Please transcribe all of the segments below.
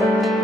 ಈ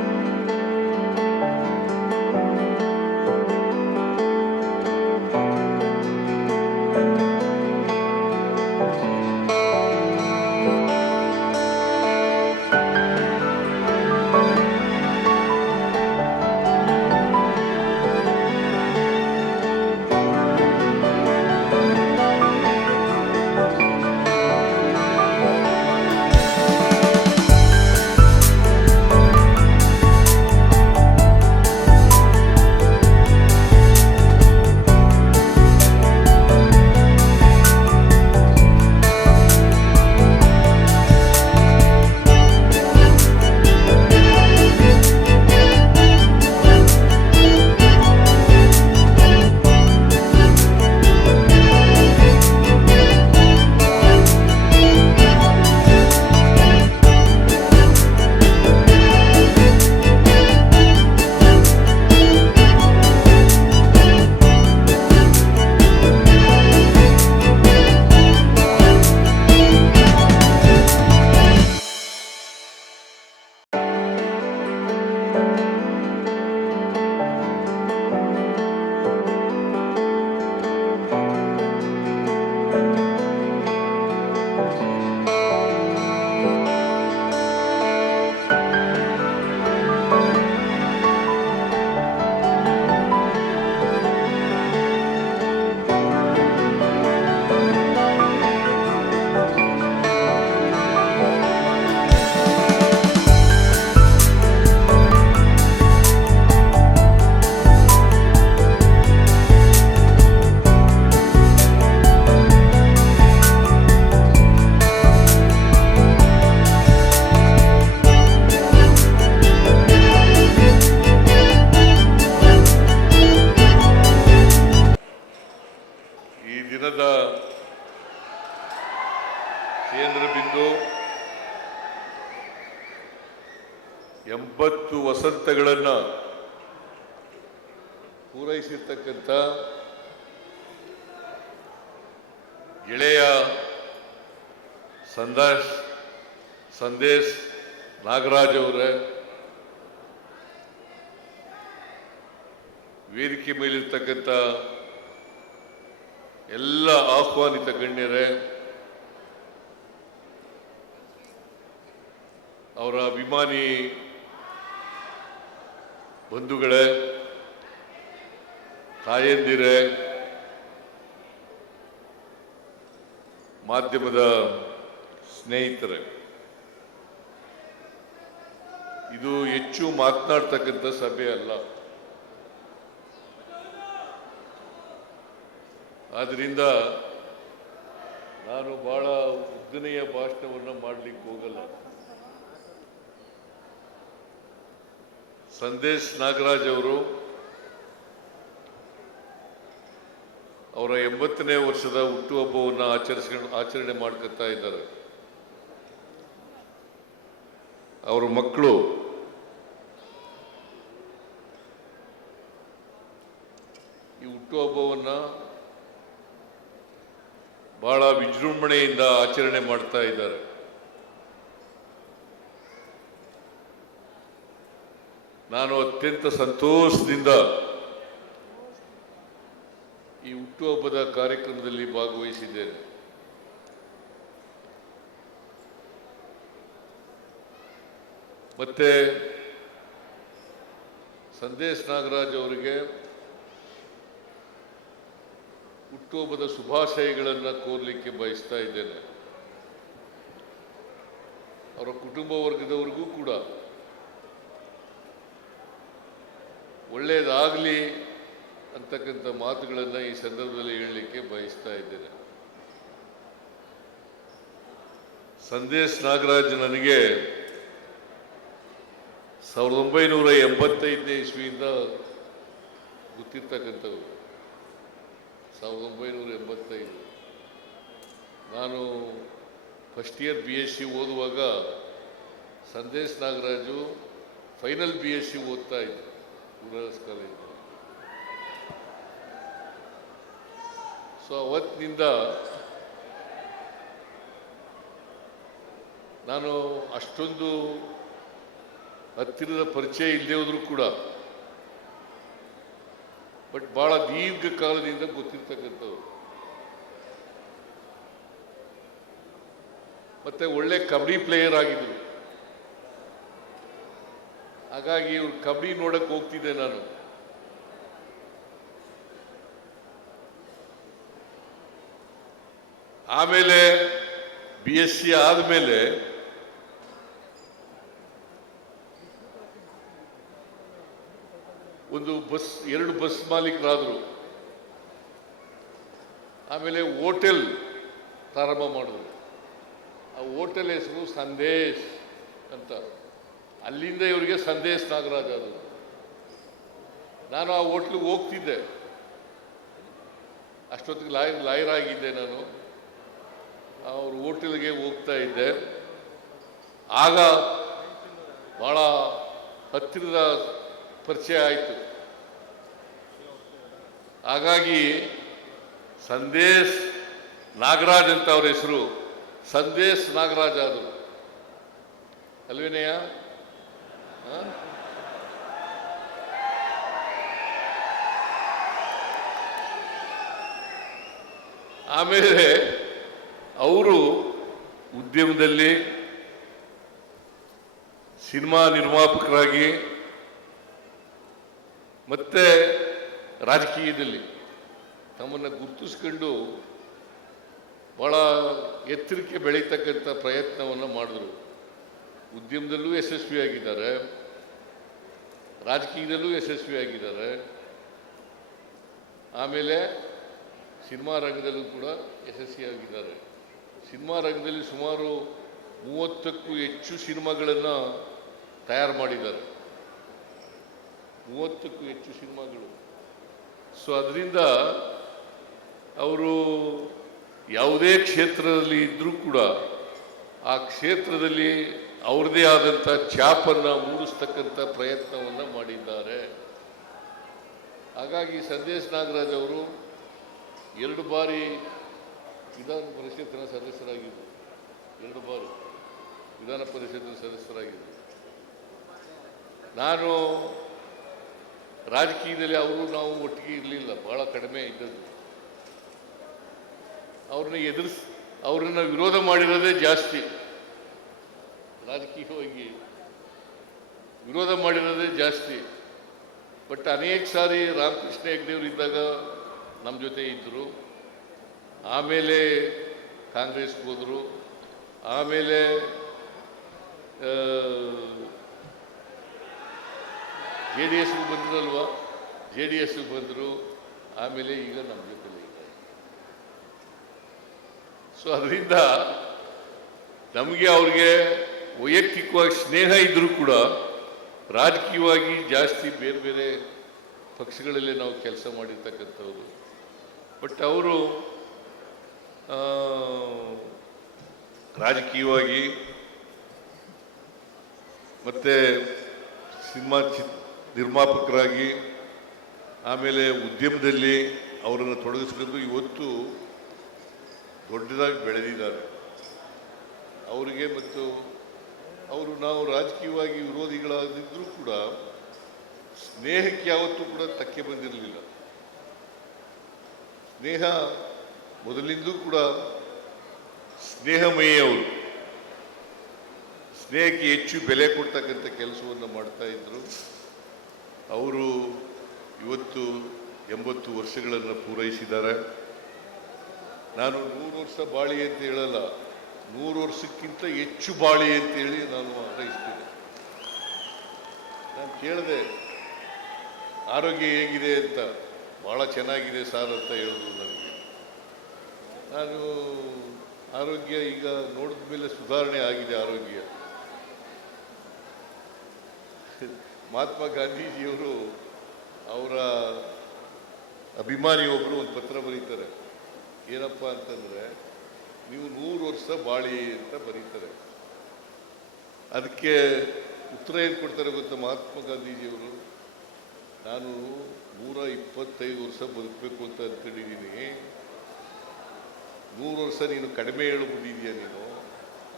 ಕೇಂದ್ರ ಬಿಂದು ಎಂಬತ್ತು ವಸಂತಗಳನ್ನು ಪೂರೈಸಿರ್ತಕ್ಕಂಥ ಗೆಳೆಯ ಸಂದಾಶ್, ಸಂದೇಶ್ ನಾಗರಾಜ್ ಅವರೇ, ವೇದಿಕೆ ಮೇಲಿರ್ತಕ್ಕಂಥ ಎಲ್ಲ ಆಹ್ವಾನಿತ ಗಣ್ಯರೇ ಅವರ ಅಭಿಮಾನಿ ಬಂಧುಗಳೇ, ತಾಯಂದಿರೇ, ಮಾಧ್ಯಮದ ಸ್ನೇಹಿತರೆ, ಇದು ಹೆಚ್ಚು ಮಾತನಾಡ್ತಕ್ಕಂಥ ಸಭೆ ಅಲ್ಲ. ಆದ್ದರಿಂದ ನಾನು ಬಹಳ ಉದ್ದನೆಯ ಭಾಷಣವನ್ನು ಮಾಡಲಿಕ್ಕೆ ಹೋಗಲ್ಲ. ಸಂದೇಶ್ ನಾಗರಾಜ್ ಅವರು ಅವರ ಎಂಬತ್ತನೇ ವರ್ಷದ ಹುಟ್ಟುಹಬ್ಬವನ್ನು ಆಚರಿಸ್ಕೊಂಡು ಆಚರಣೆ ಮಾಡ್ಕೊತಾ ಇದ್ದಾರೆ. ಅವರ ಮಕ್ಕಳು ಈ ಹುಟ್ಟುಹಬ್ಬವನ್ನು ಬಹಳ ವಿಜೃಂಭಣೆಯಿಂದ ಆಚರಣೆ ಮಾಡ್ತಾ ಇದ್ದಾರೆ. ನಾನು ಅತ್ಯಂತ ಸಂತೋಷದಿಂದ ಈ ಹುಟ್ಟುಹಬ್ಬದ ಕಾರ್ಯಕ್ರಮದಲ್ಲಿ ಭಾಗವಹಿಸಿದ್ದೇನೆ. ಮತ್ತೆ ಸಂದೇಶ್ ನಾಗರಾಜ್ ಅವರಿಗೆ ಹುಟ್ಟುಹಬ್ಬದ ಶುಭಾಶಯಗಳನ್ನು ಕೋರಲಿಕ್ಕೆ ಬಯಸ್ತಾ ಇದ್ದೇನೆ. ಅವರ ಕುಟುಂಬ ವರ್ಗದವರಿಗೂ ಕೂಡ ಒಳ್ಳೆಯದಾಗಲಿ ಅಂತಕ್ಕಂಥ ಮಾತುಗಳನ್ನು ಈ ಸಂದರ್ಭದಲ್ಲಿ ಹೇಳಲಿಕ್ಕೆ ಬಯಸ್ತಾ ಇದ್ದೇನೆ. ಸಂದೇಶ್ ನಾಗರಾಜ್ ನನಗೆ ಸಾವಿರದ ಒಂಬೈನೂರ ಎಂಬತ್ತೈದನೇ ಇಸ್ವಿಯಿಂದ ಗೊತ್ತಿರ್ತಕ್ಕಂಥವ್ರು. ಸಾವಿರದ ಒಂಬೈನೂರ ಎಂಬತ್ತೈದು. ನಾನು first year B S C ಓದುವಾಗ Sandesh Nagaraju final B S C ಓದ್ತಾ ಇದ್ದೆ. ಗುರುದಾಸ್ ಕಾಲೇಜ್ ಸೊ ಅವತ್ತಿನಿಂದ ನಾನು ಅಷ್ಟೊಂದು ಹತ್ತಿರದ ಪರಿಚಯ ಇಲ್ಲದೆ ಹೋದ್ರು ಕೂಡ ಬಟ್ ಭಾಳ ದೀರ್ಘಕಾಲದಿಂದ ಗೊತ್ತಿರ್ತಕ್ಕಂಥವ್ರು ಮತ್ತೆ ಒಳ್ಳೆ ಕಬಡ್ಡಿ ಪ್ಲೇಯರ್ ಆಗಿದ್ರು ಹಾಗಾಗಿ ಇವ್ರು ಕಬಡ್ಡಿ ನೋಡಕ್ ಹೋಗ್ತಿದ್ದೆ ನಾನು. ಆಮೇಲೆ ಬಿ ಎಸ್ ಸಿ ಆದಮೇಲೆ ಒಂದು ಬಸ್, ಎರಡು ಬಸ್ ಮಾಲೀಕರಾದರು. ಆಮೇಲೆ ಹೋಟೆಲ್ ಪ್ರಾರಂಭ ಮಾಡಿದ್ರು. ಆ ಹೋಟೆಲ್ ಹೆಸರು ಸಂದೇಶ್ ಅಂತ. ಅಲ್ಲಿಂದ ಇವರಿಗೆ ಸಂದೇಶ್ ನಾಗರಾಜ್ ಅದು ನಾನು ಆ ಹೋಟ್ಲಿಗೆ ಹೋಗ್ತಿದ್ದೆ. ಅಷ್ಟೊತ್ತಿಗೆ ಲಾಯರ್ ಲಾಯರ್ ಆಗಿದ್ದೆ ನಾನು. ಅವ್ರ ಹೋಟೆಲ್ಗೆ ಹೋಗ್ತಾ ಇದ್ದೆ. ಆಗ ಭಾಳ ಹತ್ತಿರದ ಪರಿಚಯ ಆಯಿತು. ಹಾಗಾಗಿ ಸಂದೇಶ್ ನಾಗರಾಜ್ ಅಂತ ಅವ್ರ ಹೆಸರು, ಸಂದೇಶ್ ನಾಗರಾಜ್ ಅದು ಅಲ್ವೇನೆಯ ಆಮೇಲೆ ಅವರು ಉದ್ಯಮದಲ್ಲಿ ಸಿನಿಮಾ ನಿರ್ಮಾಪಕರಾಗಿ ಮತ್ತೆ ರಾಜಕೀಯದಲ್ಲಿ ತಮ್ಮನ್ನು ಗುರುತಿಸ್ಕೊಂಡು ಭಾಳ ಎತ್ತರಕ್ಕೆ ಬೆಳೀತಕ್ಕಂಥ ಪ್ರಯತ್ನವನ್ನು ಮಾಡಿದ್ರು. ಉದ್ಯಮದಲ್ಲೂ ಯಶಸ್ವಿಯಾಗಿದ್ದಾರೆ ರಾಜಕೀಯದಲ್ಲೂ ಯಶಸ್ವಿಯಾಗಿದ್ದಾರೆ ಆಮೇಲೆ ಸಿನಿಮಾ ರಂಗದಲ್ಲೂ ಕೂಡ ಯಶಸ್ವಿಯಾಗಿದ್ದಾರೆ ಸಿನಿಮಾ ರಂಗದಲ್ಲಿ ಸುಮಾರು ಮೂವತ್ತಕ್ಕೂ ಹೆಚ್ಚು ಸಿನಿಮಾಗಳನ್ನು ತಯಾರು ಮಾಡಿದ್ದಾರೆ. ಮೂವತ್ತಕ್ಕೂ ಹೆಚ್ಚು ಸಿನಿಮಾಗಳು. ಸೊ ಅದರಿಂದ ಅವರು ಯಾವುದೇ ಕ್ಷೇತ್ರದಲ್ಲಿ ಇದ್ದರೂ ಕೂಡ ಆ ಕ್ಷೇತ್ರದಲ್ಲಿ ಅವ್ರದ್ದೇ ಆದಂಥ ಛಾಪನ್ನು ಮೂಡಿಸ್ತಕ್ಕಂಥ ಪ್ರಯತ್ನವನ್ನು ಮಾಡಿದ್ದಾರೆ. ಹಾಗಾಗಿ ಸಂದೇಶ್ ನಾಗರಾಜ್ ಅವರು ಎರಡು ಬಾರಿ ವಿಧಾನ ಪರಿಷತ್ತಿನ ಸದಸ್ಯರಾಗಿದ್ದರು. ಎರಡು ಬಾರಿ ವಿಧಾನ ಪರಿಷತ್ತಿನ ಸದಸ್ಯರಾಗಿದ್ದರು. ನಾನು ರಾಜಕೀಯದಲ್ಲಿ ಅವರು ನಾವು ಒಟ್ಟಿಗೆ ಇರಲಿಲ್ಲ, ಬಹಳ ಕಡಿಮೆ ಇದ್ದದ್ದು. ಅವ್ರನ್ನ ಎದುರಿಸ್, ಅವ್ರನ್ನ ವಿರೋಧ ಮಾಡಿರೋದೇ ಜಾಸ್ತಿ. ರಾಜಕೀಯವಾಗಿ ವಿರೋಧ ಮಾಡಿರೋದೇ ಜಾಸ್ತಿ. ಬಟ್ ಅನೇಕ ಸಾರಿ ರಾಮಕೃಷ್ಣ ಹೆಗ್ಡೆಯವರು ಇದ್ದಾಗ ನಮ್ಮ ಜೊತೆ ಇದ್ದರು ಆಮೇಲೆ ಕಾಂಗ್ರೆಸ್ಗೆ ಹೋದರು. ಆಮೇಲೆ ಜೆ ಡಿ ಎಸ್ಗೆ ಬಂದ್ರಲ್ವ? ಜೆ ಡಿ ಎಸ್ಗೆ ಬಂದರು. ಆಮೇಲೆ ಈಗ ನಮ್ಮ ಜೊತೆ ಸೊ ಅದರಿಂದ ನಮಗೆ ಅವ್ರಿಗೆ ವೈಯಕ್ತಿಕವಾಗಿ ಸ್ನೇಹ ಇದ್ದರೂ ಕೂಡ ರಾಜಕೀಯವಾಗಿ ಜಾಸ್ತಿ ಬೇರೆ ಬೇರೆ ಪಕ್ಷಗಳಲ್ಲಿ ನಾವು ಕೆಲಸ ಮಾಡಿರ್ತಕ್ಕಂಥವ್ರು. ಬಟ್ ಅವರು ರಾಜಕೀಯವಾಗಿ ಮತ್ತು ಸಿನಿಮಾ ಚಿ ನಿರ್ಮಾಪಕರಾಗಿ ಆಮೇಲೆ ಉದ್ಯಮದಲ್ಲಿ ಅವರನ್ನು ತೊಡಗಿಸ್ಕೊಂಡು ಇವತ್ತು ದೊಡ್ಡದಾಗಿ ಬೆಳೆದಿದ್ದಾರೆ. ಅವರಿಗೆ ಮತ್ತು ಅವರು ನಾವು ರಾಜಕೀಯವಾಗಿ ವಿರೋಧಿಗಳಾಗಿದ್ದರೂ ಕೂಡ ಸ್ನೇಹಕ್ಕೆ ಯಾವತ್ತೂ ಕೂಡ ತಕ್ಕೆ ಬಂದಿರಲಿಲ್ಲ. ಸ್ನೇಹ ಮೊದಲಿಂದಲೂ ಕೂಡ ಸ್ನೇಹಮಯ ಅವರು. ಸ್ನೇಹಕ್ಕೆ ಹೆಚ್ಚು ಬೆಲೆ ಕೊಡ್ತಕ್ಕಂಥ ಕೆಲಸವನ್ನು ಮಾಡ್ತಾ ಇದ್ರು. ಅವರು ಇವತ್ತು ಎಂಬತ್ತು ವರ್ಷಗಳನ್ನು ಪೂರೈಸಿದ್ದಾರೆ. ನಾನು ನೂರು ವರ್ಷ ಬಾಳಿ ಅಂತ ಹೇಳಲ್ಲ. ನೂರು ವರ್ಷಕ್ಕಿಂತ ಹೆಚ್ಚು ಬಾಳಿ ಅಂತೇಳಿ ನಾನು ಹಾರೈಸ್ತೀನಿ ನಾನು ಕೇಳಿದೆ, ಆರೋಗ್ಯ ಹೇಗಿದೆ ಅಂತ, ಭಾಳ ಚೆನ್ನಾಗಿದೆ ಸರ್ ಅಂತ ಹೇಳಿದ್ರು ನನಗೆ. ನಾನು ಆರೋಗ್ಯ ಈಗ ನೋಡಿದ ಮೇಲೆ ಸುಧಾರಣೆ ಆಗಿದೆ ಆರೋಗ್ಯ. ಮಹಾತ್ಮ ಗಾಂಧೀಜಿಯವರು ಅವರ ಅಭಿಮಾನಿ ಒಬ್ಬರು ಒಂದು ಪತ್ರ ಬರೀತಾರೆ. ಏನಪ್ಪ ಅಂತಂದರೆ ನೀವು ನೂರು ವರ್ಷ ಬಾಳಿ ಅಂತ ಬರೀತಾರೆ. ಅದಕ್ಕೆ ಉತ್ತರ ಏನು ಕೊಡ್ತಾರೆ ಗೊತ್ತಾ ಮಹಾತ್ಮ ಗಾಂಧೀಜಿಯವರು? ನಾನು ನೂರ ಇಪ್ಪತ್ತೈದು ವರ್ಷ ಬದುಕಬೇಕು ಅಂತ ಅಂದ್ಕೊಂಡಿದ್ದೀನಿ ನೂರು ವರ್ಷ ನೀನು ಕಡಿಮೆ ಹೇಳ್ಬಿಟ್ಟಿದ್ಯಾ ನೀನು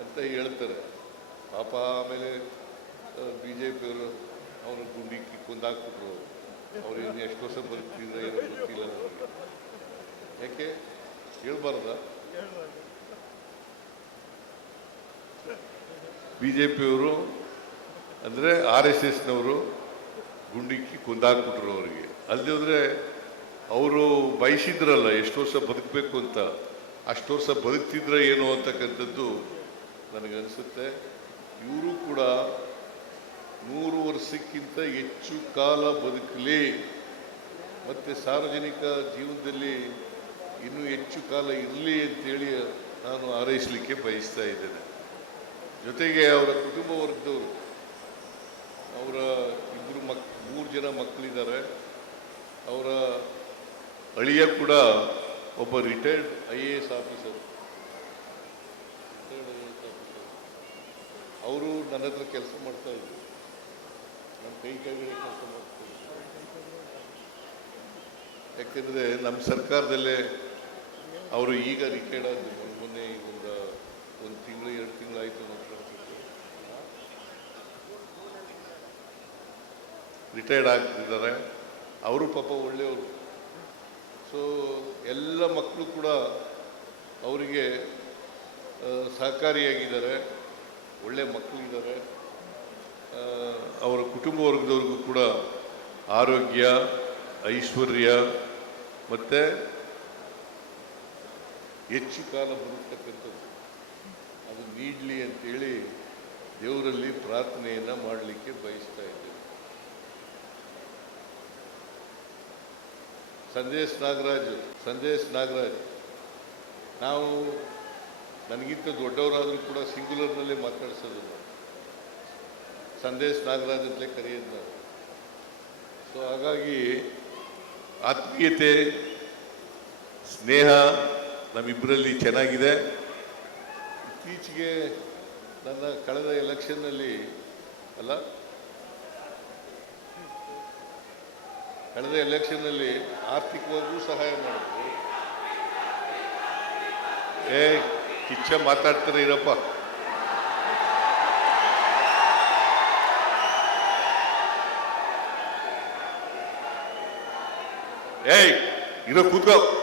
ಅಂತ ಹೇಳ್ತಾರೆ. ಪಾಪ ಆಮೇಲೆ ಬಿ ಜೆ ಪಿಯವರು ಅವರು ಗುಂಡಿಕ್ಕಿ ಕೊಂದಾಕ್ಬಿಟ್ರು. ಅವ್ರು ಇನ್ನು ಎಷ್ಟು ವರ್ಷ ಬದುಕ್ತಿದ್ರೆ ಏನೋ ಗೊತ್ತಿಲ್ಲ ಯಾಕೆ? ಹೇಳ್ಬಾರ್ದ. ಬಿ ಜೆ ಪಿಯವರು ಅಂದರೆ ಆರ್ ಎಸ್ ಎಸ್ನವರು ಗುಂಡಿಕ್ಕಿ ಕುಂದಾಕ್ಬಿಟ್ರು ಅವರಿಗೆ ಅಲ್ಲದೆ ಹೋದರೆ ಅವರು ಬಯಸಿದ್ರಲ್ಲ ಎಷ್ಟು ವರ್ಷ ಬದುಕಬೇಕು ಅಂತ. ಅಷ್ಟು ವರ್ಷ ಬದುಕ್ತಿದ್ರ ಏನು ಅಂತಕ್ಕಂಥದ್ದು ನನಗನ್ಸುತ್ತೆ ಇವರು ಕೂಡ ನೂರು ವರ್ಷಕ್ಕಿಂತ ಹೆಚ್ಚು ಕಾಲ ಬದುಕಲಿ. ಮತ್ತು ಸಾರ್ವಜನಿಕ ಜೀವನದಲ್ಲಿ ಇನ್ನೂ ಹೆಚ್ಚು ಕಾಲ ಇರಲಿ ಅಂತೇಳಿ ನಾನು ಹಾರೈಸಲಿಕ್ಕೆ ಬಯಸ್ತಾ ಇದ್ದೇನೆ. ಜೊತೆಗೆ ಅವರ ಕುಟುಂಬ ವರ್ಗದವರು, ಅವರ ಇಬ್ಬರು ಮಕ್, ಮೂರು ಜನ ಮಕ್ಕಳಿದ್ದಾರೆ. ಅವರ ಅಳಿಯ ಕೂಡ ಒಬ್ಬ retired I A S officer ಅವರು ನನ್ನ ಹತ್ರ ಕೆಲಸ ಮಾಡ್ತಾ ಇದ್ರು. ನಮ್ಮ ಕೈ ಕೆಳಗಡೆ ಕೆಲಸ ಮಾಡ್ತಾ ಯಾಕೆಂದರೆ ನಮ್ಮ ಸರ್ಕಾರದಲ್ಲೇ ಅವರು ಈಗ ರಿಟೈರ್ಡ್ ಆದ್ರು ಮೊನ್ನೆ ಮೊನ್ನೆ ಈಗ ಒಂದು ಒಂದು ತಿಂಗಳು, ಎರಡು ತಿಂಗಳು ಆಯಿತು ರಿಟೈರ್ಡ್ ಆಗ್ತಿದ್ದಾರೆ. ಅವರು ಪಾಪ ಒಳ್ಳೆಯವರು. ಸೊ ಎಲ್ಲ ಮಕ್ಕಳು ಕೂಡ ಅವರಿಗೆ ಸಹಕಾರಿಯಾಗಿದ್ದಾರೆ. ಒಳ್ಳೆ ಮಕ್ಕಳಿದ್ದಾರೆ ಇದ್ದಾರೆ. ಅವರ ಕುಟುಂಬ ವರ್ಗದವ್ರಿಗೂ ಕೂಡ ಆರೋಗ್ಯ, ಐಶ್ವರ್ಯ ಮತ್ತು ಹೆಚ್ಚು ಕಾಲ ಬದುಕ್ತಕ್ಕಂಥದ್ದು. ಅದು ನೀಡಲಿ ಅಂತೇಳಿ ದೇವರಲ್ಲಿ ಪ್ರಾರ್ಥನೆಯನ್ನು ಮಾಡಲಿಕ್ಕೆ ಬಯಸ್ತಾ ಇದ್ದೇವೆ. ಸಂದೇಶ್ ನಾಗರಾಜ್ ಸಂದೇಶ್ ನಾಗರಾಜ್, ನಾವು ನನಗಿಂತ ದೊಡ್ಡವರಾದರೂ ಕೂಡ ಸಿಂಗ್ಯುಲರ್ನಲ್ಲೇ ಮಾತಾಡ್ಸೋದು. ಸಂದೇಶ್ ನಾಗರಾಜ್ ಅಂತಲೇ ಕರೆಯೋದು ನಾವು. ಸೊ ಹಾಗಾಗಿ ಆತ್ಮೀಯತೆ, ಸ್ನೇಹ ನಮ್ಮಿಬ್ಬರಲ್ಲಿ ಚೆನ್ನಾಗಿದೆ. ಇತ್ತೀಚೆಗೆ ನನ್ನ ಕಳೆದ ಎಲೆಕ್ಷನ್ನಲ್ಲಿ ಅಲ್ಲ ಕಳೆದ ಎಲೆಕ್ಷನ್ನಲ್ಲಿ ಆರ್ಥಿಕವಾಗೂ ಸಹಾಯ ಮಾಡಿದ್ರು. ಏ, ಕಿಚ್ಚ ಮಾತಾಡ್ತಾರೆ ಇರಪ್ಪ. ಏಯ್, ಇರೋ ಕೂತ್ಕೋ.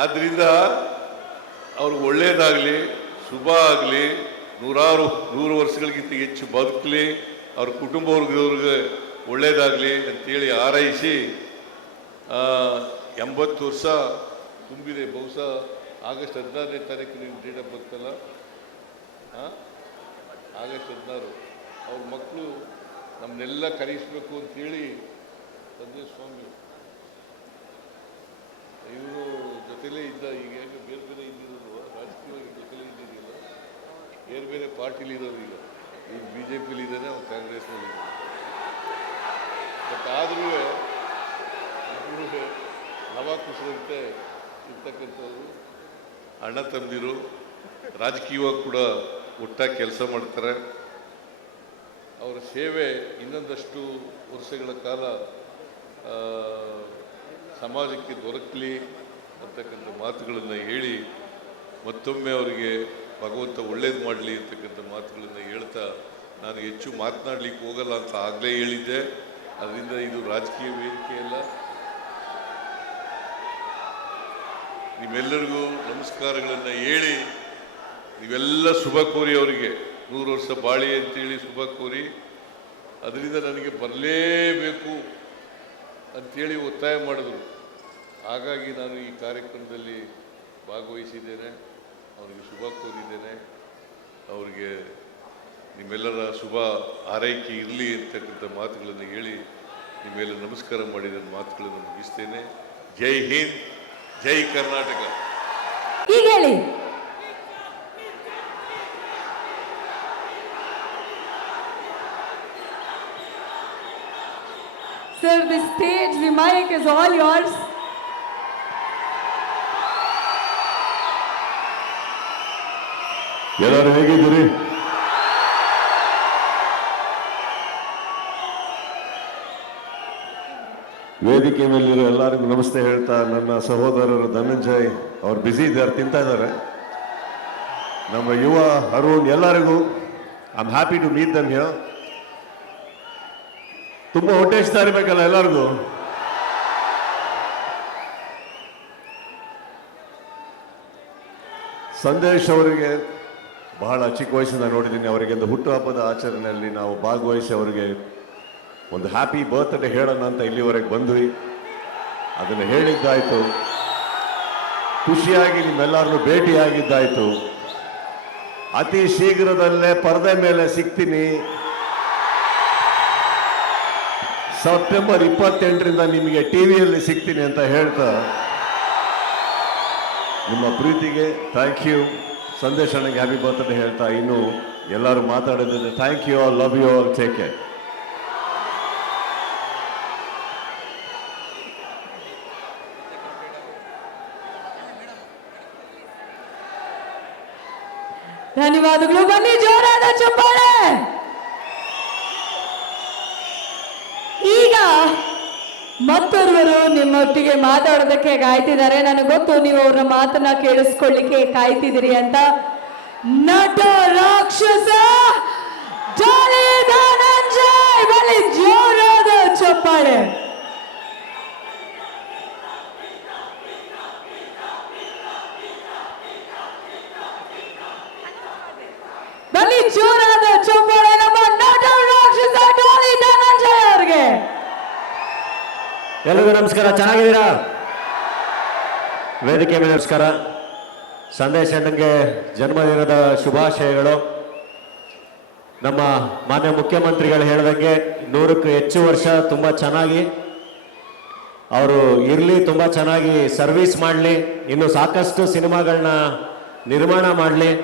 ಆದ್ರಿಂದ ಅವ್ರಿಗೆ ಒಳ್ಳೆಯದಾಗಲಿ ಶುಭ ಆಗಲಿ, ನೂರಾರು, ನೂರು ವರ್ಷಗಳಿಗಿಂತ ಹೆಚ್ಚು ಬದುಕಲಿ, ಅವ್ರ ಕುಟುಂಬ ವರ್ಗದವ್ರಿಗೆ ಒಳ್ಳೇದಾಗಲಿ ಅಂತೇಳಿ ಆರೈಸಿ ಎಂಬತ್ತು ವರ್ಷ ತುಂಬಿದೆ. ಬಹುಶಃ ಆಗಸ್ಟ್ ಹದಿನಾರನೇ ತಾರೀಕು ನೀವು ಡೇಟ್ ಆಫ್ ಬರ್ತಲ್ಲ ಆಗಸ್ಟ್ ಹದಿನಾರು. ಅವ್ರ ಮಕ್ಕಳು ನಮ್ಮನ್ನೆಲ್ಲ ಕರೆಯಿಸ್ಬೇಕು ಅಂತೇಳಿ ತಂದೆ ಸ್ವಾಮಿ. ಇವರು ಜೊತೆಲೇ ಇದ್ದ, ಈಗ ಯಾಕೆ ಬೇರೆ ಬೇರೆ ಇದ್ದಿರೋದು? ರಾಜಕೀಯವಾಗಿ ಜೊತೆಲೇ ಇದ್ದಿದ್ದಿಲ್ಲ ಬೇರೆ ಬೇರೆ ಪಾರ್ಟಿಲಿ ಇರೋರು ಈಗ. ಈಗ ಬಿ ಜೆ ಪಿಲಿ ಇದ್ದಾನೆ ಅವ್ನು ಕಾಂಗ್ರೆಸ್ನಲ್ಲಿ ಬಟ್ ಆದ್ರೂ ನವ ಕುಸಿದಂತೆ ಇರ್ತಕ್ಕಂಥವ್ರು ಅಣ್ಣ ತಂದಿರು, ರಾಜಕೀಯವಾಗಿ ಕೂಡ ಒಟ್ಟಾಗಿ ಕೆಲಸ ಮಾಡ್ತಾರೆ. ಅವರ ಸೇವೆ ಇನ್ನೊಂದಷ್ಟು ವರ್ಷಗಳ ಕಾಲ ಸಮಾಜಕ್ಕೆ ದೊರಕಲಿ. ಅಂತಕ್ಕಂಥ ಮಾತುಗಳನ್ನು ಹೇಳಿ ಮತ್ತೊಮ್ಮೆ ಅವರಿಗೆ ಭಗವಂತ ಒಳ್ಳೇದು ಮಾಡಲಿ ಅಂತಕ್ಕಂಥ ಮಾತುಗಳನ್ನು ಹೇಳ್ತಾ ನಾನು ಹೆಚ್ಚು ಮಾತನಾಡಲಿಕ್ಕೆ ಹೋಗಲ್ಲ ಅಂತ ಆಗಲೇ ಹೇಳಿದ್ದೆ. ಅದರಿಂದ ಇದು ರಾಜಕೀಯ ವೇದಿಕೆಯಲ್ಲ ನಿಮ್ಮೆಲ್ಲರಿಗೂ ನಮಸ್ಕಾರಗಳನ್ನು ಹೇಳಿ ನೀವೆಲ್ಲ ಶುಭ ಕೋರಿ ಅವರಿಗೆ. ನೂರು ವರ್ಷ ಬಾಳಿ ಅಂತೇಳಿ ಶುಭ ಕೋರಿ. ಅದರಿಂದ ನನಗೆ ಬರಲೇಬೇಕು ಅಂತೇಳಿ ಒತ್ತಾಯ ಮಾಡಿದ್ರು. ಹಾಗಾಗಿ ನಾನು ಈ ಕಾರ್ಯಕ್ರಮದಲ್ಲಿ ಭಾಗವಹಿಸಿದ್ದೇನೆ. ಅವರಿಗೆ ಶುಭ ಕೋರಿದ್ದೇನೆ. ಅವರಿಗೆ ನಿಮ್ಮೆಲ್ಲರ ಶುಭ ಆರೈಕೆ ಇರಲಿ ಅಂತಕ್ಕಂಥ ಮಾತುಗಳನ್ನು ಹೇಳಿ ನಿಮ್ಮೆಲ್ಲ ನಮಸ್ಕಾರ ಮಾಡಿ ನನ್ನ ಮಾತುಗಳನ್ನು ಮುಗಿಸ್ತೇನೆ. ಜೈ ಹಿಂದ್ ಜೈ ಕರ್ನಾಟಕ. ಈಗ ಹೇಳಿ. Sir, the stage, the mic is all yours. ಎಲ್ಲರೂ ಹೇಗಿದ್ದೀರಿ? ವೇದಿಕೆ ಮೇಲಿರೋ ಎಲ್ಲರಿಗೂ ನಮಸ್ತೆ ಹೇಳ್ತಾ ನನ್ನ ಸಹೋದರರು ಧನಂಜಯ್ ಅವ್ರು ಬ್ಯುಸಿ ಇದ್ದಾರೆ, ತಿಂತಾ ಇದ್ದಾರೆ. ನಮ್ಮ ಯುವ ಅರುಣ್ ಎಲ್ಲರಿಗೂ I am happy to meet them here ತುಂಬ ಹೊಟ್ಟೆ ಇಷ್ಟ ಇರಬೇಕಲ್ಲ ಎಲ್ಲರಿಗೂ? ಸಂದೇಶ್ ಅವರಿಗೆ ಬಹಳ ಚಿಕ್ಕ ವಯಸ್ಸಿಂದ ನೋಡಿದ್ದೀನಿ ಅವರಿಗೆ ಒಂದು ಹುಟ್ಟುಹಬ್ಬದ ಆಚರಣೆಯಲ್ಲಿ ನಾವು ಭಾಗವಹಿಸಿ ಅವರಿಗೆ ಒಂದು ಹ್ಯಾಪಿ ಬರ್ತ್ಡೇ ಹೇಳೋಣ ಅಂತ ಇಲ್ಲಿವರೆಗೆ ಬಂದ್ವಿ. ಅದನ್ನು ಹೇಳಿದ್ದಾಯಿತು. ಖುಷಿಯಾಗಿ ನಿಮ್ಮೆಲ್ಲರನ್ನು ಭೇಟಿಯಾಗಿದ್ದಾಯಿತು. ಅತಿ ಶೀಘ್ರದಲ್ಲೇ ಪರದೆ ಮೇಲೆ ಸಿಗ್ತೀನಿ. ಸೆಪ್ಟೆಂಬರ್ ಇಪ್ಪತ್ತೆಂಟರಿಂದ ನಿಮಗೆ ಟಿ ವಿಯಲ್ಲಿ ಸಿಗ್ತೀನಿ ಅಂತ ಹೇಳ್ತಾ ನಿಮ್ಮ ಪ್ರೀತಿಗೆ ಥ್ಯಾಂಕ್ ಯು ಸಂದೇಶ ನನಗೆ ಹ್ಯಾಪಿ ಬರ್ತ್ಡೇ ಹೇಳ್ತಾ ಇನ್ನು ಎಲ್ಲರೂ ಮಾತಾಡಿದ್ರೆ thank you all love you all take care ಧನ್ಯವಾದಗಳು ಬನ್ನಿ ಜೋರಾದ ಚಪ್ಪಾಳೆ ಈಗ ಮತ್ತೊರ್ವರು ನಿಮ್ಮೊಟ್ಟಿಗೆ ಮಾತಾಡೋದಕ್ಕೆ ಕಾಯ್ತಿದ್ದಾರೆ. ನನಗೆ ಗೊತ್ತು ನೀವು ಅವ್ರ ಮಾತನ್ನ ಕೇಳಿಸ್ಕೊಳ್ಳಿಕ್ಕೆ ಕಾಯ್ತಿದ್ದೀರಿ ಅಂತ. ನಟ ರಾಕ್ಷಸ ಜಾಲಿ ಜೋರಾದ ಚಪ್ಪಾಳೆ ಬನ್ನಿ ಜೋರಾದ ಚಪ್ಪಾಳೆ ನಮ್ಮ ನಟ ರಾಕ್ಷಸ ಡಾಲಿ ಧನಂಜಯ್ ಅವ್ರಿಗೆ ಎಲ್ರಿಗೂ ನಮಸ್ಕಾರ. ಚೆನ್ನಾಗಿದ್ದೀರಾ? ವೇದಿಕೆ ಮೇಲೆ ನಮಸ್ಕಾರ. ಸಂದೇಶ ಅಣ್ಣಂಗೆ ಜನ್ಮದಿನದ ಶುಭಾಶಯಗಳು. ನಮ್ಮ ಮಾನ್ಯ ಮುಖ್ಯಮಂತ್ರಿಗಳು ಹೇಳ್ದಂಗೆ ನೂರಕ್ಕೂ ಹೆಚ್ಚು ವರ್ಷ ತುಂಬ ಚೆನ್ನಾಗಿ. ಅವರು ಇರಲಿ, ತುಂಬ ಚೆನ್ನಾಗಿ ಸರ್ವಿಸ್ ಮಾಡಲಿ, ಇನ್ನು ಸಾಕಷ್ಟು ಸಿನಿಮಾಗಳನ್ನ ನಿರ್ಮಾಣ ಮಾಡಲಿ,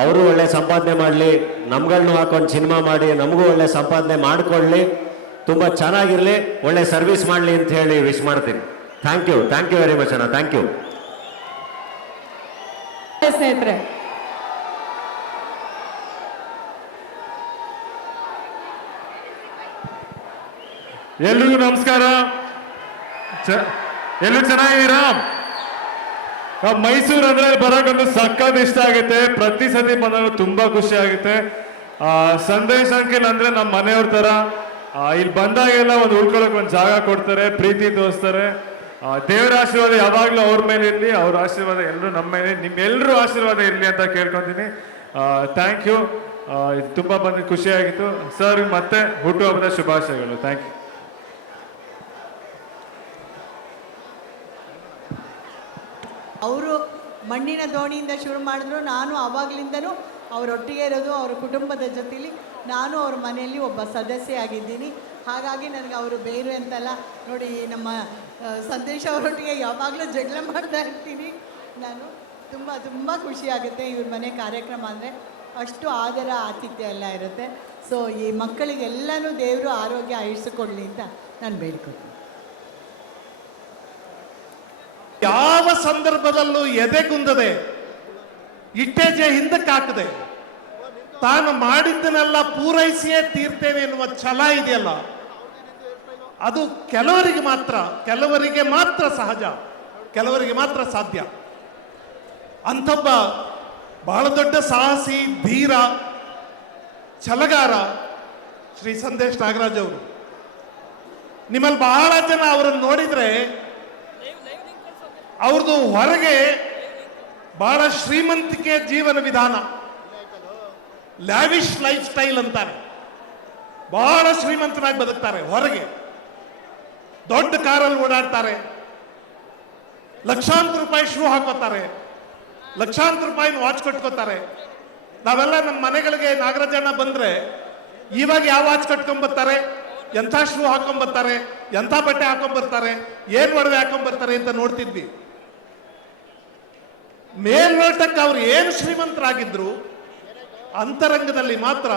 ಅವರು ಒಳ್ಳೆ ಸಂಪಾದನೆ ಮಾಡಲಿ ನಮ್ಗಳನ್ನೂ ಹಾಕೊಂಡು ಸಿನಿಮಾ ಮಾಡಿ, ನಮಗೂ ಒಳ್ಳೆ ಸಂಪಾದನೆ ಮಾಡಿಕೊಳ್ಳಿ. ತುಂಬ ಚೆನ್ನಾಗಿರಲಿ ಒಳ್ಳೆ ಸರ್ವಿಸ್ ಮಾಡಲಿ ಅಂತ ಹೇಳಿ ವಿಶ್ ಮಾಡ್ತೀನಿ. Thank you thank you very much ಅಣ್ಣ ಥ್ಯಾಂಕ್ ಯು ಸ್ನೇಹಿತರೆ. ಎಲ್ರಿಗೂ ನಮಸ್ಕಾರ. ಚ- ಎಲ್ರು ಚೆನ್ನಾಗಿದ್ದೀರಾ? ಮೈಸೂರು ಅಂದ್ರೆ ಬರೋಕೊಂದು ಸಖತ್ ಇಷ್ಟ ಆಗುತ್ತೆ. ಪ್ರತಿ ಸತಿ ಬಂದಾಗ ತುಂಬಾ ಖುಷಿ ಆಗುತ್ತೆ. ಸಂದೇಶ ಅಂಕಿಲ್ ಅಂದ್ರೆ ನಮ್ಮ ಮನೆಯವ್ರ ತರ. ಇಲ್ಲಿ ಬಂದಾಗೆಲ್ಲ ಒಂದು ಉಳ್ಕೊಳಕ್ ಒಂದು ಜಾಗ ಕೊಡ್ತಾರೆ, ಪ್ರೀತಿ ತೋರಿಸ್ತಾರೆ. ದೇವರ ಆಶೀರ್ವಾದ ಯಾವಾಗಲೂ ಅವ್ರ ಮೇಲೆ ಇರಲಿ ಅವ್ರ ಆಶೀರ್ವಾದ ಎಲ್ಲರೂ ನಮ್ಮ ಮೇಲೆ ನಿಮ್ ಎಲ್ರೂ ಆಶೀರ್ವಾದ ಇರಲಿ ಅಂತ ಕೇಳ್ಕೊಂತೀನಿ. ಥ್ಯಾಂಕ್ ಯು ತುಂಬಾ ಬಂದು ಖುಷಿ ಆಗಿತ್ತು ಸರ್ ಮತ್ತೆ ಹುಟ್ಟುಹಬ್ಬದ ಶುಭಾಶಯಗಳು. ಥ್ಯಾಂಕ್ ಯು ಅವರು ಮಣ್ಣಿನ ದೋಣಿಯಿಂದ ಶುರು ಮಾಡಿದ್ರು, ನಾನು ಆವಾಗಲಿಂದನೂ ಅವರೊಟ್ಟಿಗೆ ಇರೋದು ಅವರ ಕುಟುಂಬದ ಜೊತೆಲಿ ನಾನು ಅವ್ರ ಮನೆಯಲ್ಲಿ ಒಬ್ಬ ಸದಸ್ಯೆಯಾಗಿದ್ದೀನಿ ಹಾಗಾಗಿ ನನಗೆ ಅವರು ಬೇರೆ ಅಂತಲ್ಲ. ನೋಡಿ, ನಮ್ಮ ಸಂದೇಶ ಅವರೊಟ್ಟಿಗೆ ಯಾವಾಗಲೂ ಜಗಳ ಮಾಡ್ತಾ ಇರ್ತೀನಿ. ನಾನು ತುಂಬ ತುಂಬ ಖುಷಿಯಾಗುತ್ತೆ ಇವ್ರ ಮನೆ ಕಾರ್ಯಕ್ರಮ ಅಂದರೆ. ಅಷ್ಟು ಆದರ, ಆತಿಥ್ಯ ಎಲ್ಲ ಇರುತ್ತೆ. ಸೊ ಈ ಮಕ್ಕಳಿಗೆಲ್ಲನೂ ದೇವರು ಆರೋಗ್ಯ ಆಯಿಸಿಕೊಳ್ಳಿ ಅಂತ ನಾನು ಬೇಡ್ಕೊತೀನಿ. ಯಾವ ಸಂದರ್ಭದಲ್ಲೂ ಎದೆಗುಂದದೆ ಇಟ್ಟೇಜೆ ಹಿಂದಕ್ಕೆ ಹಾಕದೆ. ತಾನು ಮಾಡಿದ್ದನ್ನೆಲ್ಲ ಪೂರೈಸಿಯೇ ತೀರ್ತೇನೆ ಎನ್ನುವ ಛಲ ಇದೆಯಲ್ಲ? ಅದು ಕೆಲವರಿಗೆ ಮಾತ್ರ ಕೆಲವರಿಗೆ ಮಾತ್ರ ಸಹಜ ಕೆಲವರಿಗೆ ಮಾತ್ರ ಸಾಧ್ಯ. ಅಂಥೊಬ್ಬ ಬಹಳ ದೊಡ್ಡ ಸಾಹಸಿ ಧೀರ ಛಲಗಾರ ಶ್ರೀ ಸಂದೇಶ್ ನಾಗರಾಜ್ ಅವರು. ನಿಮ್ಮಲ್ಲಿ ಬಹಳ ಜನ ಅವರನ್ನು ನೋಡಿದ್ರೆ ಅವ್ರದ್ದು ಹೊರಗೆ ಬಹಳ ಶ್ರೀಮಂತಿಕೆ ಜೀವನ ವಿಧಾನ. ಲ್ಯಾವಿಶ್ ಲೈಫ್ ಸ್ಟೈಲ್ ಅಂತಾರೆ. ಬಹಳ ಶ್ರೀಮಂತನಾಗಿ ಬದುಕ್ತಾರೆ ಹೊರಗೆ. ದೊಡ್ಡ ಕಾರಲ್ಲಿ ಓಡಾಡ್ತಾರೆ. ಲಕ್ಷಾಂತರ ರೂಪಾಯಿ ಶೂ ಹಾಕೋತಾರೆ. ಲಕ್ಷಾಂತರ ರೂಪಾಯಿ ವಾಚ್ ಕಟ್ಕೋತಾರೆ. ನಾವೆಲ್ಲ ನಮ್ಮ ಮನೆಗಳಿಗೆ ನಾಗರಾಜಣ್ಣ ಬಂದ್ರೆ ಇವಾಗ ಯಾವ ವಾಚ್ ಕಟ್ಕೊಂಡ್ಬರ್ತಾರೆ ಎಂಥ ಶೂ ಹಾಕೊಂಡ್ಬರ್ತಾರೆ ಎಂಥ ಬಟ್ಟೆ ಹಾಕೊಂಡ್ಬರ್ತಾರೆ ಏನ್ ಒಡವೆ ಹಾಕೊಂಡ್ಬರ್ತಾರೆ ಅಂತ ನೋಡ್ತಿದ್ವಿ. ಮೇಲ್ನೋಟಕ್ಕೆ ಅವ್ರು ಏನು ಶ್ರೀಮಂತರಾಗಿದ್ರು, ಅಂತರಂಗದಲ್ಲಿ ಮಾತ್ರ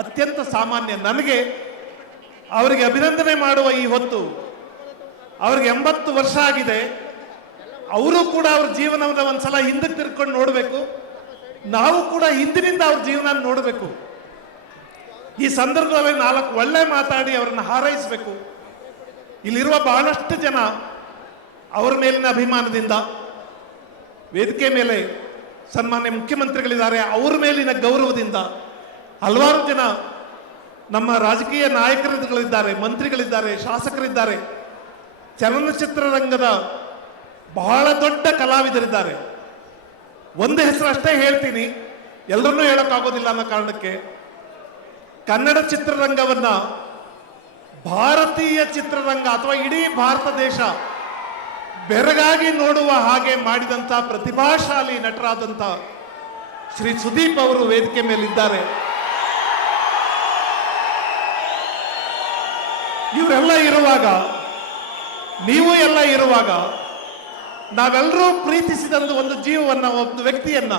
ಅತ್ಯಂತ ಸಾಮಾನ್ಯ. ನನಗೆ ಅವರಿಗೆ ಅಭಿನಂದನೆ ಮಾಡುವ ಈ ಹೊತ್ತು, ಅವ್ರಿಗೆ ಎಂಬತ್ತು ವರ್ಷ ಆಗಿದೆ. ಅವರು ಕೂಡ ಅವ್ರ ಜೀವನವನ್ನು ಒಂದ್ಸಲ ಹಿಂದಕ್ಕೆ ತಿರ್ಕೊಂಡು ನೋಡಬೇಕು. ನಾವು ಕೂಡ ಹಿಂದಿನಿಂದ ಅವ್ರ ಜೀವನ ನೋಡಬೇಕು. ಈ ಸಂದರ್ಭದಲ್ಲಿ ನಾಲ್ಕು ಒಳ್ಳೆ ಮಾತಾಡಿ ಅವರನ್ನು ಹಾರೈಸಬೇಕು. ಇಲ್ಲಿರುವ ಬಹಳಷ್ಟು ಜನ ಅವರ ಮೇಲಿನ ಅಭಿಮಾನದಿಂದ ವೇದಿಕೆ ಮೇಲೆ ಸನ್ಮಾನ್ಯ ಮುಖ್ಯಮಂತ್ರಿಗಳಿದ್ದಾರೆ, ಅವ್ರ ಮೇಲಿನ ಗೌರವದಿಂದ ಹಲವಾರು ಜನ ನಮ್ಮ ರಾಜಕೀಯ ನಾಯಕರುಗಳಿದ್ದಾರೆ, ಮಂತ್ರಿಗಳಿದ್ದಾರೆ, ಶಾಸಕರಿದ್ದಾರೆ. ಚಲನಚಿತ್ರರಂಗದ ಬಹಳ ದೊಡ್ಡ ಕಲಾವಿದರಿದ್ದಾರೆ. ಒಂದು ಹೆಸರು ಅಷ್ಟೇ ಹೇಳ್ತೀನಿ, ಎಲ್ಲರನ್ನೂ ಹೇಳೋಕ್ಕಾಗೋದಿಲ್ಲ ಅನ್ನೋ ಕಾರಣಕ್ಕೆ ಕನ್ನಡ ಚಿತ್ರರಂಗವನ್ನ ಭಾರತೀಯ ಚಿತ್ರರಂಗ ಅಥವಾ ಇಡೀ ಭಾರತ ದೇಶ ಬೆರಗಾಗಿ ನೋಡುವ ಹಾಗೆ ಮಾಡಿದಂಥ ಪ್ರತಿಭಾಶಾಲಿ ನಟರಾದಂಥ ಶ್ರೀ ಸುದೀಪ್ ಅವರು ವೇದಿಕೆ ಮೇಲಿದ್ದಾರೆ. ಇವರೆಲ್ಲ ಇರುವಾಗ, ನೀವು ಎಲ್ಲ ಇರುವಾಗ, ನಾವೆಲ್ಲರೂ ಪ್ರೀತಿಸಿದಂತ ಒಂದು ಜೀವವನ್ನ, ಒಂದು ವ್ಯಕ್ತಿಯನ್ನ.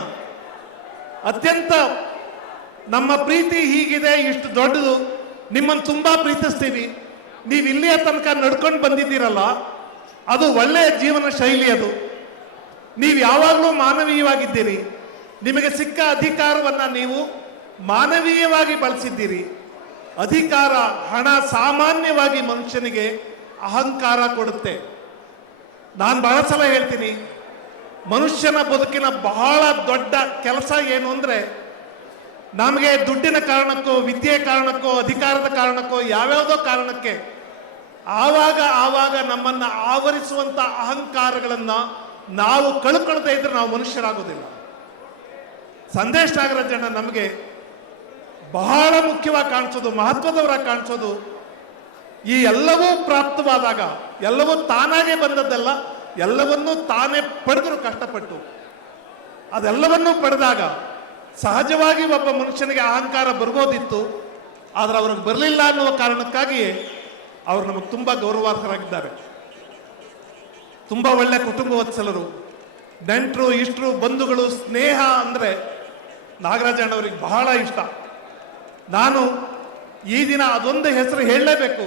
ಅತ್ಯಂತ ನಮ್ಮ ಪ್ರೀತಿ ಹೀಗಿದೆ, ಇಷ್ಟು ದೊಡ್ಡದು, ನಿಮ್ಮನ್ನು ತುಂಬಾ ಪ್ರೀತಿಸ್ತೀವಿ. ನೀವು ಇಲ್ಲಿಯ ತನಕ ನಡ್ಕೊಂಡು ಬಂದಿದ್ದೀರಲ್ಲ ಅದು ಒಳ್ಳೆಯ ಜೀವನ ಶೈಲಿ ಅದು. ನೀವು ಯಾವಾಗಲೂ ಮಾನವೀಯವಾಗಿದ್ದೀರಿ. ನಿಮಗೆ ಸಿಕ್ಕ ಅಧಿಕಾರವನ್ನು ನೀವು ಮಾನವೀಯವಾಗಿ ಬಳಸಿದ್ದೀರಿ. ಅಧಿಕಾರ ಹಣ ಸಾಮಾನ್ಯವಾಗಿ ಮನುಷ್ಯನಿಗೆ ಅಹಂಕಾರ ಕೊಡುತ್ತೆ. ನಾನು ಬಹಳ ಸಲ ಹೇಳ್ತೀನಿ, ಮನುಷ್ಯನ ಬದುಕಿನ ಬಹಳ ದೊಡ್ಡ ಕೆಲಸ ಏನು ಅಂದರೆ, ನಮಗೆ ದುಡ್ಡಿನ ಕಾರಣಕ್ಕೋ, ವಿದ್ಯೆಯ ಕಾರಣಕ್ಕೋ, ಅಧಿಕಾರದ ಕಾರಣಕ್ಕೋ, ಯಾವ್ಯಾವುದೋ ಕಾರಣಕ್ಕೆ ಆವಾಗ ಆವಾಗ ನಮ್ಮನ್ನ ಆವರಿಸುವಂತ ಅಹಂಕಾರಗಳನ್ನು ನಾವು ಕಳ್ಕೊಳ್ತಾ ಇದ್ರೆ ನಾವು ಮನುಷ್ಯರಾಗೋದಿಲ್ಲ. ಸಂದೇಶ ನಾಗರಾಜಣ್ಣ ನಮಗೆ ಬಹಳ ಮುಖ್ಯವಾಗಿ ಕಾಣಿಸೋದು, ಮಹತ್ವದವರಾಗಿ ಕಾಣಿಸೋದು, ಈ ಎಲ್ಲವೂ ಪ್ರಾಪ್ತವಾದಾಗ, ಎಲ್ಲವೂ ತಾನಾಗೆ ಬಂದದ್ದಲ್ಲ, ಎಲ್ಲವನ್ನೂ ತಾನೇ ಪಡೆದರು ಕಷ್ಟಪಟ್ಟು. ಅದೆಲ್ಲವನ್ನೂ ಪಡೆದಾಗ ಸಹಜವಾಗಿ ಒಬ್ಬ ಮನುಷ್ಯನಿಗೆ ಅಹಂಕಾರ ಬರ್ಬೋದಿತ್ತು, ಆದ್ರೆ ಅವ್ರಿಗೆ ಬರಲಿಲ್ಲ ಅನ್ನುವ ಕಾರಣಕ್ಕಾಗಿಯೇ ಅವರು ನಮಗೆ ತುಂಬ ಗೌರವಾರ್ಹರಾಗಿದ್ದಾರೆ. ತುಂಬ ಒಳ್ಳೆ ಕುಟುಂಬ ವತ್ಸಲರು ನೆಂಟರು, ಇಷ್ಟರು, ಬಂಧುಗಳು, ಸ್ನೇಹ ಅಂದರೆ ನಾಗರಾಜ ಅಣ್ಣವ್ರಿಗೆ ಬಹಳ ಇಷ್ಟ. ನಾನು ಈ ದಿನ ಅದೊಂದು ಹೆಸರು ಹೇಳಲೇಬೇಕು.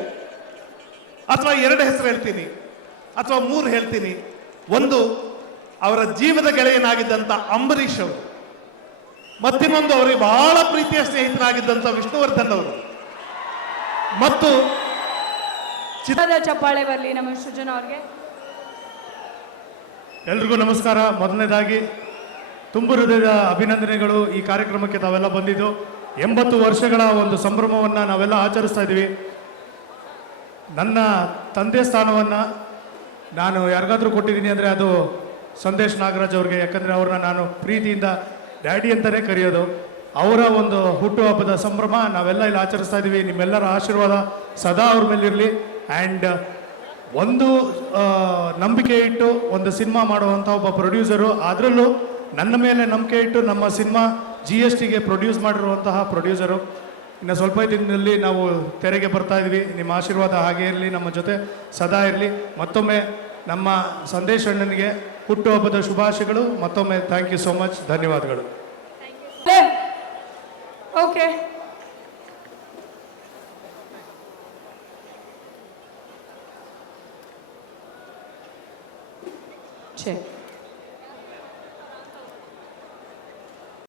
ಅಥವಾ ಎರಡು ಹೆಸರು ಹೇಳ್ತೀನಿ, ಅಥವಾ ಮೂರು ಹೇಳ್ತೀನಿ. ಒಂದು, ಅವರ ಜೀವದ ಗೆಳೆಯನಾಗಿದ್ದಂಥ ಅಂಬರೀಷ್ ಅವರು, ಮತ್ತಿನ್ನೊಂದು ಅವರಿಗೆ ಬಹಳ ಪ್ರೀತಿಯ ಸ್ನೇಹಿತನಾಗಿದ್ದಂಥ ವಿಷ್ಣುವರ್ಧನ್ ಅವರು. ಮತ್ತು ಚಿತ್ರದ ಚಪ್ಪಾಳೆ ಬರಲಿ, ನಮ್ಮ ಸೃಜನ ಅವ್ರಿಗೆ. ಎಲ್ರಿಗೂ ನಮಸ್ಕಾರ. ಮೊದಲನೇದಾಗಿ ತುಂಬ ಹೃದಯದ ಅಭಿನಂದನೆಗಳು ಈ ಕಾರ್ಯಕ್ರಮಕ್ಕೆ ತಾವೆಲ್ಲ ಬಂದಿದ್ದು. ಎಂಬತ್ತು ವರ್ಷಗಳ ಒಂದು ಸಂಭ್ರಮವನ್ನು ನಾವೆಲ್ಲ ಆಚರಿಸ್ತಾ ಇದ್ದೀವಿ. ನನ್ನ ತಂದೆ ಸ್ಥಾನವನ್ನು ನಾನು ಯಾರಿಗಾದರೂ ಕೊಟ್ಟಿದ್ದೀನಿ ಅಂದರೆ ಅದು ಸಂದೇಶ್ ನಾಗರಾಜ್ ಅವ್ರಿಗೆ. ಯಾಕಂದರೆ ಅವ್ರನ್ನ ನಾನು ಪ್ರೀತಿಯಿಂದ, ಡ್ಯಾಡಿ ಅಂತಲೇ ಕರೆಯೋದು. ಅವರ ಒಂದು ಹುಟ್ಟುಹಬ್ಬದ ಸಂಭ್ರಮ ನಾವೆಲ್ಲ ಇಲ್ಲಿ ಆಚರಿಸ್ತಾ ಇದ್ದೀವಿ. ನಿಮ್ಮೆಲ್ಲರ ಆಶೀರ್ವಾದ ಸದಾ ಅವ್ರ ಮೇಲಿರಲಿ. ಆ್ಯಂಡ್ ಒಂದು ನಂಬಿಕೆ ಇಟ್ಟು ಒಂದು ಸಿನಿಮಾ ಮಾಡುವಂಥ ಒಬ್ಬ ಪ್ರೊಡ್ಯೂಸರು. ಅದರಲ್ಲೂ ನನ್ನ ಮೇಲೆ ನಂಬಿಕೆ ಇಟ್ಟು ನಮ್ಮ ಸಿನಿಮಾ ಜಿ ಎಸ್ ಟಿಗೆ ಪ್ರೊಡ್ಯೂಸ್ ಮಾಡಿರುವಂತಹ ಪ್ರೊಡ್ಯೂಸರು. ಇನ್ನು ಸ್ವಲ್ಪ ದಿನದಲ್ಲಿ ನಾವು ತೆರೆಗೆ ಬರ್ತಾ ಇದ್ವಿ. ನಿಮ್ಮ ಆಶೀರ್ವಾದ ಹಾಗೆ ಇರಲಿ, ನಮ್ಮ ಜೊತೆ ಸದಾ ಇರಲಿ. ಮತ್ತೊಮ್ಮೆ ನಮ್ಮ ಸಂದೇಶ್ ಅಣ್ಣನಿಗೆ ಹುಟ್ಟುಹಬ್ಬದ ಶುಭಾಶಯಗಳು. ಮತ್ತೊಮ್ಮೆ ಥ್ಯಾಂಕ್ ಯು ಸೋ ಮಚ್ ಧನ್ಯವಾದಗಳು. Okay pace